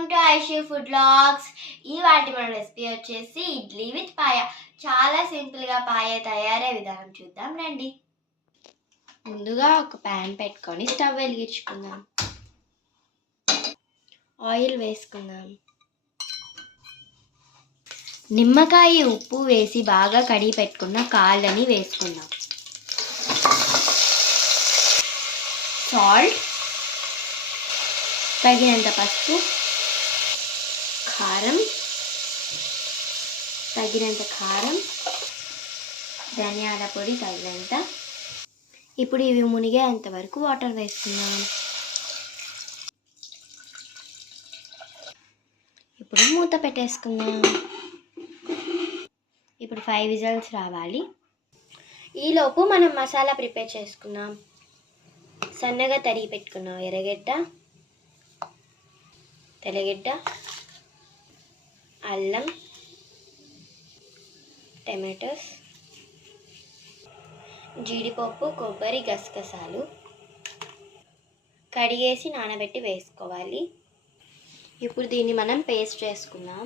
Welcome to Aishu food vlogs. ఇవాల్టి మన recipe వచ్చేసి ఇడ్లీ విత్ పాయ. చాలా సింపుల్గా పాయ తయారయ్యే విధానం చూద్దాం రండి. ముందుగా ఒక ప్యాన్ పెట్టుకొని స్టవ్ వెలిగించుకుందాం. ఆయిల్ వేసుకుందాం. నిమ్మకాయ ఉప్పు వేసి బాగా కడిగి పెట్టుకున్న కాళ్ళని వేసుకుందాం. సాల్ట్, తగినంత పసుపు, తగినంత కారం, ధనియాల పొడి తగినంత. ఇప్పుడు ఇవి మునిగేంత వరకు వాటర్ వేసుకుందాం. ఇప్పుడు మూత పెట్టేసుకుందాం. ఇప్పుడు 5 విజిల్స్ రావాలి. ఈలోపు మనం మసాలా ప్రిపేర్ చేసుకుందాం. సన్నగా తరిగి పెట్టుకున్నాం ఎర్రగడ్డ, తెల్లగడ్డ, అల్లం, టమాటోస్, జీడిపప్పు, కొబ్బరి, గసగసాలు కడిగేసి నానబెట్టి వేసుకోవాలి. ఇప్పుడు దీన్ని మనం పేస్ట్ చేసుకుందాం.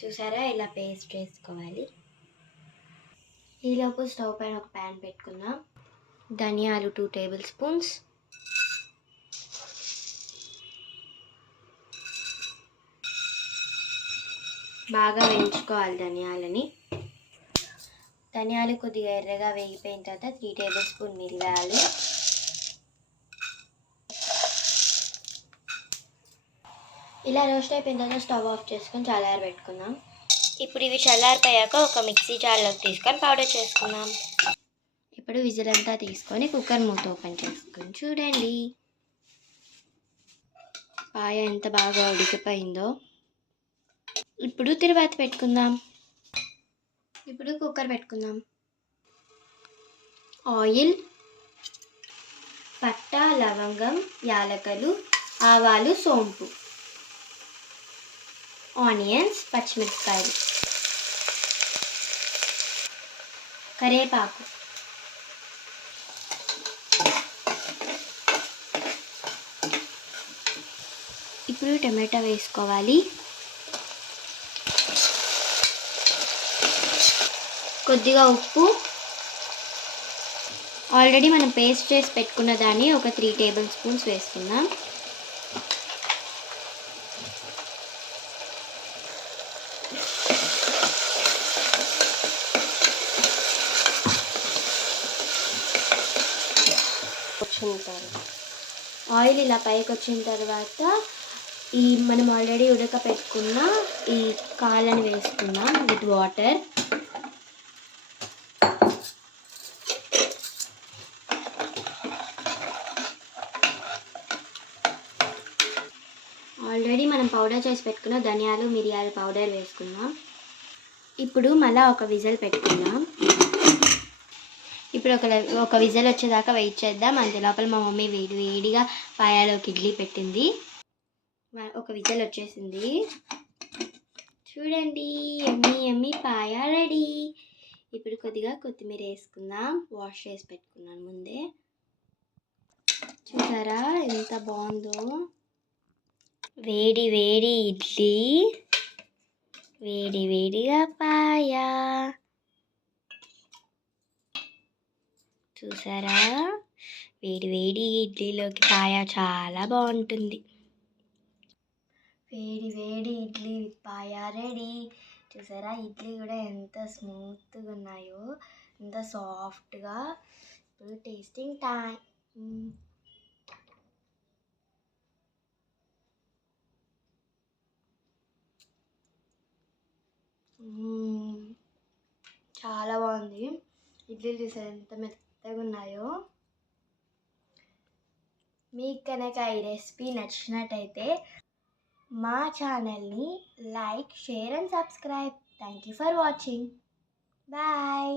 చూసారా, ఇలా పేస్ట్ చేసుకోవాలి. ఈలోపు స్టవ్ పైన ఒక ప్యాన్ పెట్టుకుందాం. ధనియాలు 2 టేబుల్ స్పూన్స్, బాగా వేయించుకోవాలి ధనియాలు కొద్దిగా ఎర్రగా వేగిపోయిన తర్వాత 3 టేబుల్ స్పూన్ మిరియాలు, ఇలా రోస్ట్ అయిపోయిన తర్వాత స్టవ్ ఆఫ్ చేసుకొని చల్లారబెట్టుకుందాం. ఇప్పుడు ఇవి చల్లారిపోయాక ఒక మిక్సీ జార్లోకి తీసుకొని పౌడర్ చేసుకుందాం. ఇప్పుడు విజిల్ అంతా తీసుకొని కుక్కర్ మూత ఓపెన్ చేసుకొని చూడండి, పాయ ఎంత బాగా ఉడికిపోయిందో. ఇప్పుడు తిరువాత పెట్టుకుందాం. ఇప్పుడు కుక్కర్ పెట్టుకుందాం. ఆయిల్, పట్ట, లవంగం, యాలకలు, ఆవాలు, సోంపు, ఆనియన్స్, పచ్చిమిరపకాయలు, కరివేపాకు, ఇప్పుడు టమాటా వేసుకోవాలి. కొద్దిగా ఉప్పు, ఆల్రెడీ మనం పేస్ట్ చేసి పెట్టుకున్న దాన్ని ఒక 3 టేబుల్ స్పూన్స్ వేసుకుందాం. ఆయిల్ ఇలా పైకి వచ్చిన తర్వాత మనం ఆల్రెడీ ఉడకపెట్టుకున్న ఈ కాళ్ళని వేసుకుందాం విత్ వాటర్. ఆల్రెడీ మనం పౌడర్ చేసి పెట్టుకున్న ధనియాలు, మిరియాల పౌడర్ వేసుకుందాం. ఇప్పుడు మళ్ళీ ఒక విజిల్ పెట్టుకుందాం. ఇప్పుడు ఒక విజిల్ వచ్చేదాకా వెయిట్ చేద్దాం. అంతే లోపల మా మమ్మీ వేడిగా పాయాలోకి ఇడ్లీ పెట్టింది. ఒక విజిల్ వచ్చేసింది. చూడండి, ఎమ్మి పాయ రెడీ. ఇప్పుడు కొద్దిగా కొత్తిమీర వేసుకుందాం. వాష్ చేసి పెట్టుకున్నాను ముందే. చూసారా ఎంత బాగుందో. వేడి వేడి ఇడ్లీ, వేడిగా పాయ. చూసారా, వేడి ఇడ్లీలోకి పాయ చాలా బాగుంటుంది. వేడి ఇడ్లీ విత్ పాయ రెడీ. చూసారా, ఇడ్లీ కూడా ఎంత స్మూత్గా ఉన్నాయో, ఎంత సాఫ్ట్గా. ఇప్పుడు టేస్టింగ్ టైం. చాలా బాగుంది. ఇడ్లీలు చూసారు ఎంత మెత్తగా ఉన్నాయో. మీకు కనుక ఈ రెసిపీ నచ్చినట్టయితే మా ఛానల్ని like, share and subscribe. Thank you for watching. Bye.